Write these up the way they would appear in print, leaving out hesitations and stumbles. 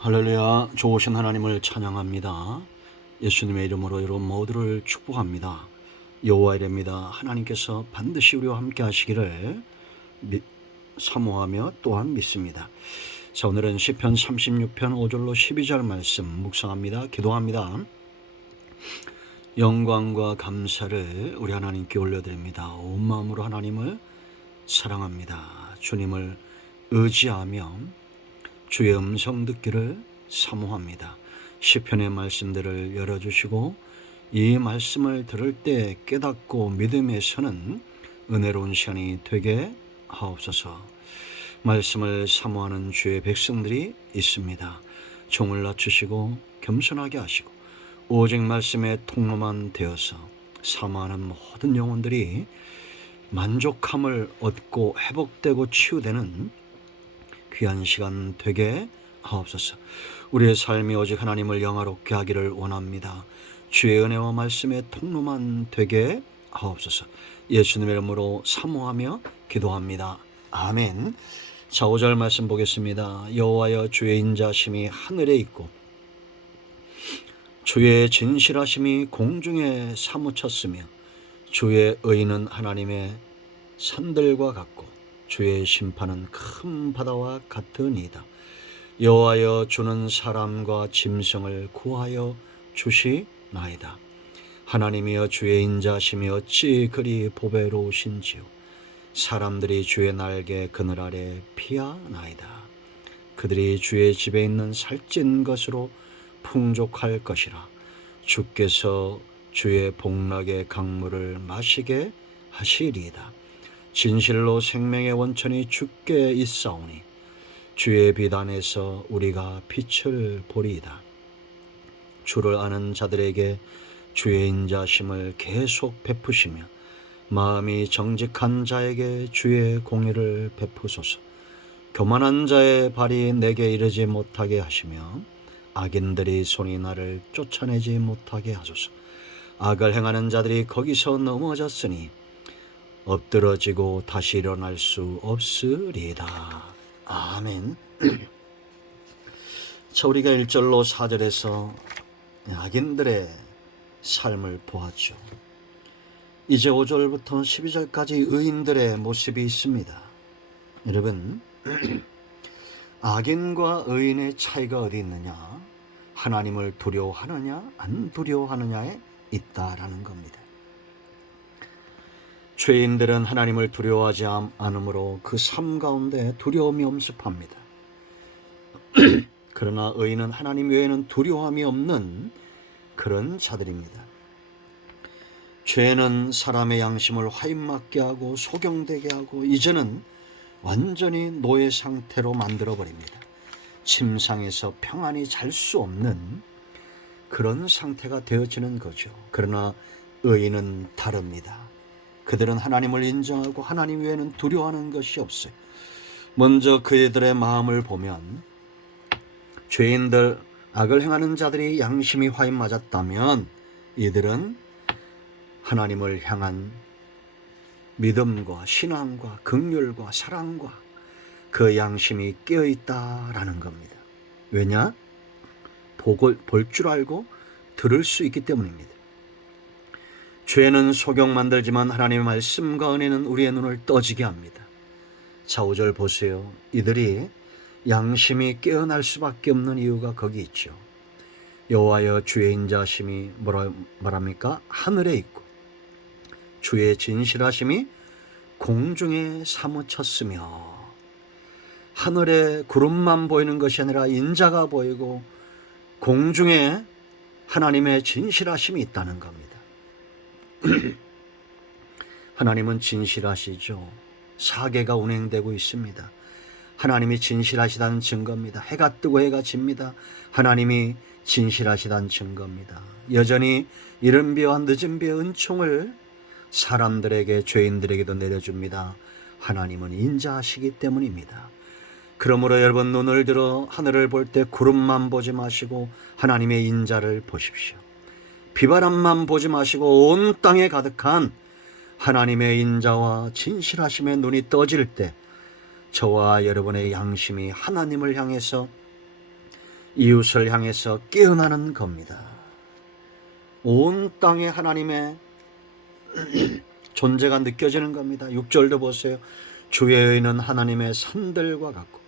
할렐루야. 좋으신 하나님을 찬양합니다. 예수님의 이름으로 여러분 모두를 축복합니다. 여호와 이름입니다. 하나님께서 반드시 우리와 함께 하시기를 사모하며 또한 믿습니다. 자, 오늘은 시편 36편 5절로 12절 말씀 묵상합니다. 기도합니다. 영광과 감사를 우리 하나님께 올려드립니다. 온 마음으로 하나님을 사랑합니다. 주님을 의지하며 주의 음성 듣기를 사모합니다. 시편의 말씀들을 열어주시고 이 말씀을 들을 때 깨닫고 믿음에 서는 은혜로운 시간이 되게 하옵소서. 말씀을 사모하는 주의 백성들이 있습니다. 종을 낮추시고 겸손하게 하시고 오직 말씀의 통로만 되어서 사모하는 모든 영혼들이 만족함을 얻고 회복되고 치유되는 귀한 시간 되게 하옵소서. 우리의 삶이 오직 하나님을 영화롭게 하기를 원합니다. 주의 은혜와 말씀의 통로만 되게 하옵소서. 예수님의 이름으로 사모하며 기도합니다. 아멘. 자, 5절 말씀 보겠습니다. 여호와여, 주의 인자심이 하늘에 있고 주의 진실하심이 공중에 사무쳤으며 주의 의는 하나님의 산들과 같고 주의 심판은 큰 바다와 같으니이다. 여호와여, 주는 사람과 짐승을 구하여 주시나이다. 하나님이여, 주의 인자심이 어찌 그리 보배로우신지요. 사람들이 주의 날개 그늘 아래 피하나이다. 그들이 주의 집에 있는 살찐 것으로 풍족할 것이라. 주께서 주의 복락의 강물을 마시게 하시리이다. 진실로 생명의 원천이 주께 있사오니 주의 비단에서 우리가 빛을 보리이다. 주를 아는 자들에게 주의 인자심을 계속 베푸시며 마음이 정직한 자에게 주의 공의를 베푸소서. 교만한 자의 발이 내게 이르지 못하게 하시며 악인들이 손이 나를 쫓아내지 못하게 하소서. 악을 행하는 자들이 거기서 넘어졌으니 엎드러지고 다시 일어날 수 없으리이다. 아멘. 자, 우리가 1절로 4절에서 악인들의 삶을 보았죠. 이제 5절부터 12절까지 의인들의 모습이 있습니다. 여러분, 악인과 의인의 차이가 어디 있느냐? 하나님을 두려워하느냐 안 두려워하느냐에 있다라는 겁니다. 죄인들은 하나님을 두려워하지 않으므로 그 삶 가운데 두려움이 엄습합니다. 그러나 의인은 하나님 외에는 두려움이 없는 그런 자들입니다. 죄는 사람의 양심을 화인맞게 하고 소경되게 하고 이제는 완전히 노예 상태로 만들어버립니다. 침상에서 평안히 잘 수 없는 그런 상태가 되어지는 거죠. 그러나 의인은 다릅니다. 그들은 하나님을 인정하고 하나님 외에는 두려워하는 것이 없어요. 먼저 그들의 마음을 보면 죄인들, 악을 행하는 자들이 양심이 화인 맞았다면 이들은 하나님을 향한 믿음과 신앙과 긍휼과 사랑과 그 양심이 깨어있다라는 겁니다. 왜냐? 볼 줄 알고 들을 수 있기 때문입니다. 죄는 소경 만들지만 하나님의 말씀과 은혜는 우리의 눈을 떠지게 합니다. 자, 5절 보세요. 이들이 양심이 깨어날 수밖에 없는 이유가 거기 있죠. 여호와여, 주의 인자심이 뭐라 말합니까? 하늘에 있고 주의 진실하심이 공중에 사무쳤으며, 하늘에 구름만 보이는 것이 아니라 인자가 보이고 공중에 하나님의 진실하심이 있다는 겁니다. 하나님은 진실하시죠. 사계가 운행되고 있습니다. 하나님이 진실하시다는 증거입니다. 해가 뜨고 해가 집니다. 하나님이 진실하시다는 증거입니다. 여전히 이른 비와 늦은 비의 은총을 사람들에게, 죄인들에게도 내려줍니다. 하나님은 인자하시기 때문입니다. 그러므로 여러분, 눈을 들어 하늘을 볼 때 구름만 보지 마시고 하나님의 인자를 보십시오. 비바람만 보지 마시고 온 땅에 가득한 하나님의 인자와 진실하심의 눈이 떠질 때 저와 여러분의 양심이 하나님을 향해서 이웃을 향해서 깨어나는 겁니다. 온 땅에 하나님의 존재가 느껴지는 겁니다. 6절도 보세요. 주의 의는 하나님의 산들과 같고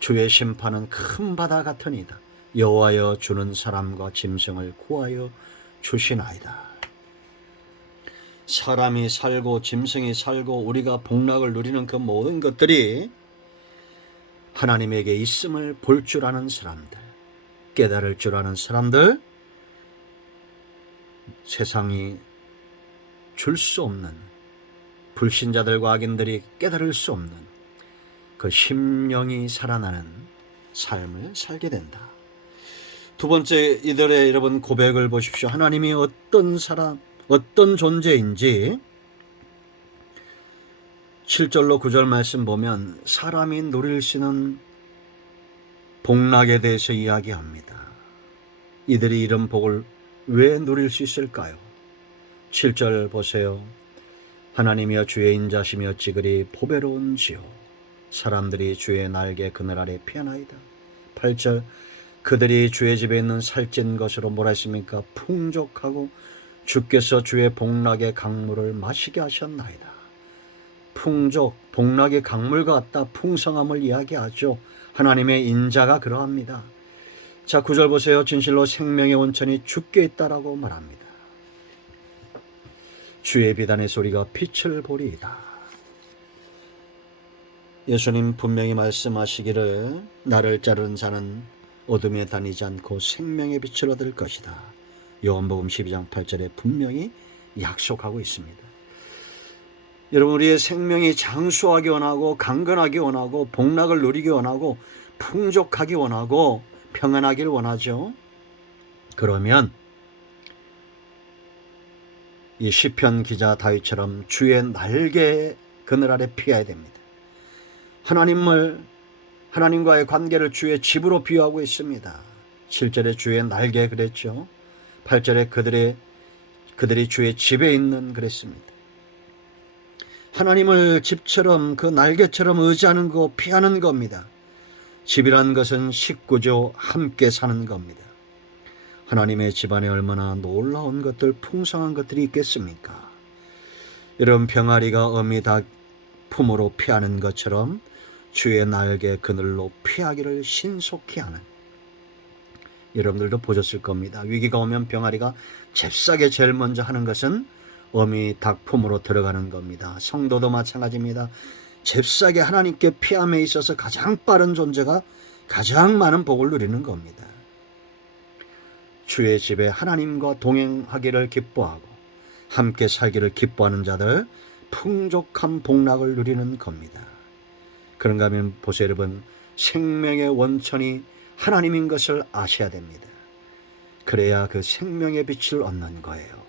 주의 심판은 큰 바다 같으니이다. 여호와여 주는 사람과 짐승을 구하여 주시나이다. 사람이 살고 짐승이 살고 우리가 복락을 누리는 그 모든 것들이 하나님에게 있음을 볼 줄 아는 사람들, 깨달을 줄 아는 사람들, 세상이 줄 수 없는 불신자들과 악인들이 깨달을 수 없는 그 심령이 살아나는 삶을 살게 된다. 두 번째, 이들의 여러분 고백을 보십시오. 하나님이 어떤 사람, 어떤 존재인지 7절로 9절 말씀 보면 사람이 누릴 수 있는 복락에 대해서 이야기합니다. 이들이 이런 복을 왜 누릴 수 있을까요? 7절 보세요. 하나님이여 주의 인자심이 찌그리 보배로운지요 사람들이 주의 날개 그늘 아래 피하나이다. 8절 그들이 주의 집에 있는 살찐 것으로 뭐라 했습니까? 풍족하고 주께서 주의 복락의 강물을 마시게 하셨나이다. 풍족, 복락의 강물 같다. 풍성함을 이야기하죠. 하나님의 인자가 그러합니다. 자, 9절 보세요. 진실로 생명의 온천이 주께 있다라고 말합니다. 주의 비단의 소리가 빛을 보리이다. 예수님 분명히 말씀하시기를 나를 자르는 자는 어둠에 다니지 않고 생명의 빛을 얻을 것이다. 요한복음 12장 8절에 분명히 약속하고 있습니다. 여러분, 우리의 생명이 장수하기 원하고 강건하기 원하고 복락을 누리기 원하고 풍족하기 원하고 평안하기를 원하죠. 그러면 이 시편 기자 다윗처럼 주의 날개 그늘 아래 피해야 됩니다. 하나님과의 관계를 주의 집으로 비유하고 있습니다. 7절에 주의 날개 그랬죠. 8절에 그들이 주의 집에 있는 그랬습니다. 하나님을 집처럼 그 날개처럼 의지하는 거 피하는 겁니다. 집이란 것은 식구죠. 함께 사는 겁니다. 하나님의 집안에 얼마나 놀라운 것들, 풍성한 것들이 있겠습니까? 이런 병아리가 어미 닭 품으로 피하는 것처럼 주의 날개 그늘로 피하기를 신속히 하는, 여러분들도 보셨을 겁니다. 위기가 오면 병아리가 잽싸게 제일 먼저 하는 것은 어미 닭 품으로 들어가는 겁니다. 성도도 마찬가지입니다. 잽싸게 하나님께 피함에 있어서 가장 빠른 존재가 가장 많은 복을 누리는 겁니다. 주의 집에 하나님과 동행하기를 기뻐하고 함께 살기를 기뻐하는 자들, 풍족한 복락을 누리는 겁니다. 그런가 하면 보세요 여러분, 생명의 원천이 하나님인 것을 아셔야 됩니다. 그래야 그 생명의 빛을 얻는 거예요.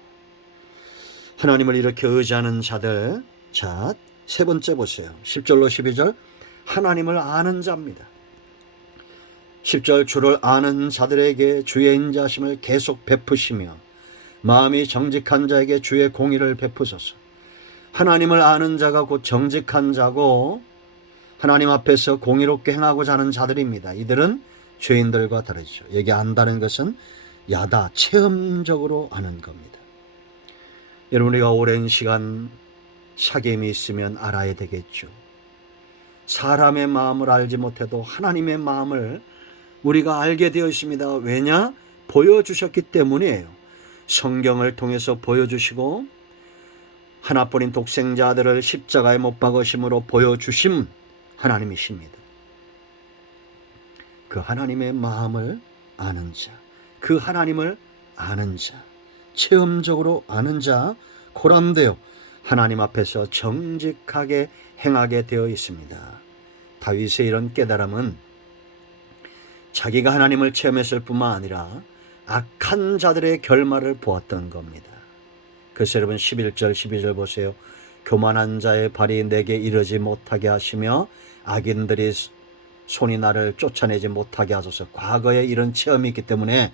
하나님을 이렇게 의지하는 자들, 자, 세 번째 보세요. 10절로 12절, 하나님을 아는 자입니다. 10절, 주를 아는 자들에게 주의 인자심을 계속 베푸시며 마음이 정직한 자에게 주의 공의를 베푸소서. 하나님을 아는 자가 곧 정직한 자고 하나님 앞에서 공의롭게 행하고자 하는 자들입니다. 이들은 죄인들과 다르죠. 여기 안다는 것은 야다, 체험적으로 아는 겁니다. 여러분, 우리가 오랜 시간 사귐이 있으면 알아야 되겠죠. 사람의 마음을 알지 못해도 하나님의 마음을 우리가 알게 되어 있습니다. 왜냐? 보여주셨기 때문이에요. 성경을 통해서 보여주시고 하나뿐인 독생자 아들을 십자가에 못 박으심으로 보여주심 하나님이십니다. 그 하나님의 마음을 아는 자, 그 하나님을 아는 자, 체험적으로 아는 자, 고람되어 하나님 앞에서 정직하게 행하게 되어 있습니다. 다윗의 이런 깨달음은 자기가 하나님을 체험했을 뿐만 아니라 악한 자들의 결말을 보았던 겁니다. 그래서 여러분 11절 12절 보세요. 교만한 자의 발이 내게 이르지 못하게 하시며 악인들이 손이 나를 쫓아내지 못하게 하소서. 과거에 이런 체험이 있기 때문에,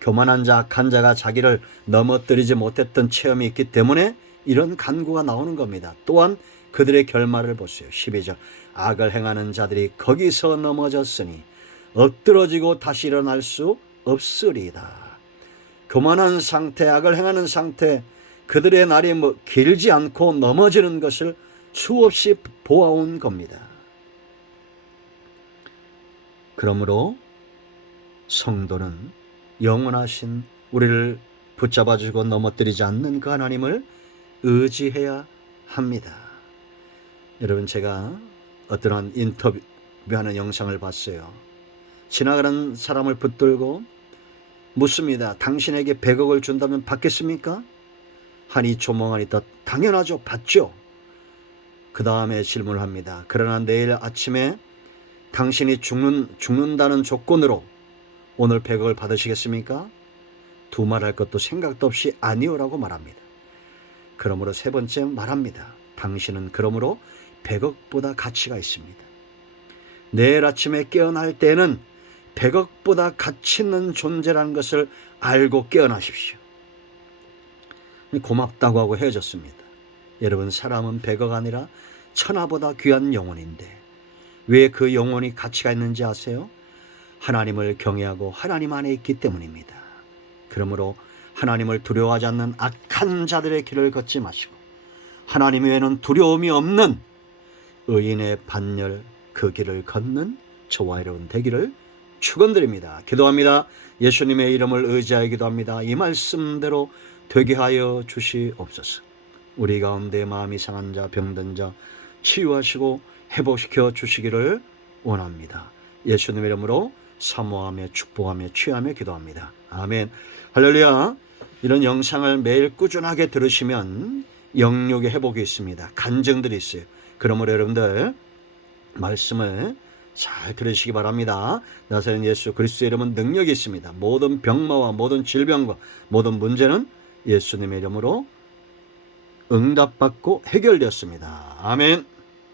교만한 자, 악한 자가 자기를 넘어뜨리지 못했던 체험이 있기 때문에 이런 간구가 나오는 겁니다. 또한 그들의 결말을 보세요. 12절, 악을 행하는 자들이 거기서 넘어졌으니 엎드러지고 다시 일어날 수 없으리이다. 교만한 상태, 악을 행하는 상태, 그들의 날이 길지 않고 넘어지는 것을 수없이 보아온 겁니다. 그러므로 성도는 영원하신 우리를 붙잡아주고 넘어뜨리지 않는 그 하나님을 의지해야 합니다. 여러분, 제가 어떠한 인터뷰하는 영상을 봤어요. 지나가는 사람을 붙들고 묻습니다. 당신에게 100억을 준다면 받겠습니까? 한 2초 멍하니 있다. 당연하죠. 받죠. 그 다음에 질문을 합니다. 그러나 내일 아침에 당신이 죽는다는 조건으로 오늘 100억을 받으시겠습니까? 두말할 것도 생각도 없이 아니오라고 말합니다. 그러므로 세 번째 말합니다. 당신은 그러므로 100억보다 가치가 있습니다. 내일 아침에 깨어날 때는 100억보다 가치 있는 존재라는 것을 알고 깨어나십시오. 고맙다고 하고 헤어졌습니다. 여러분, 사람은 100억 아니라 천하보다 귀한 영혼인데 왜 그 영혼이 가치가 있는지 아세요? 하나님을 경외하고 하나님 안에 있기 때문입니다. 그러므로 하나님을 두려워하지 않는 악한 자들의 길을 걷지 마시고 하나님 외에는 두려움이 없는 의인의 반열 그 길을 걷는 저와 여러분 되기를 축원드립니다. 기도합니다. 예수님의 이름을 의지하여 기도합니다. 이 말씀대로 되게 하여 주시옵소서. 우리 가운데 마음이 상한 자, 병든 자 치유하시고 회복시켜 주시기를 원합니다. 예수님의 이름으로 사모하며 축복하며 취하며 기도합니다. 아멘. 할렐루야. 이런 영상을 매일 꾸준하게 들으시면 영육의 회복이 있습니다. 간증들이 있어요. 그러므로 여러분들 말씀을 잘 들으시기 바랍니다. 나사렛 예수 그리스도의 이름은 능력이 있습니다. 모든 병마와 모든 질병과 모든 문제는 예수님의 이름으로 응답받고 해결되었습니다. 아멘.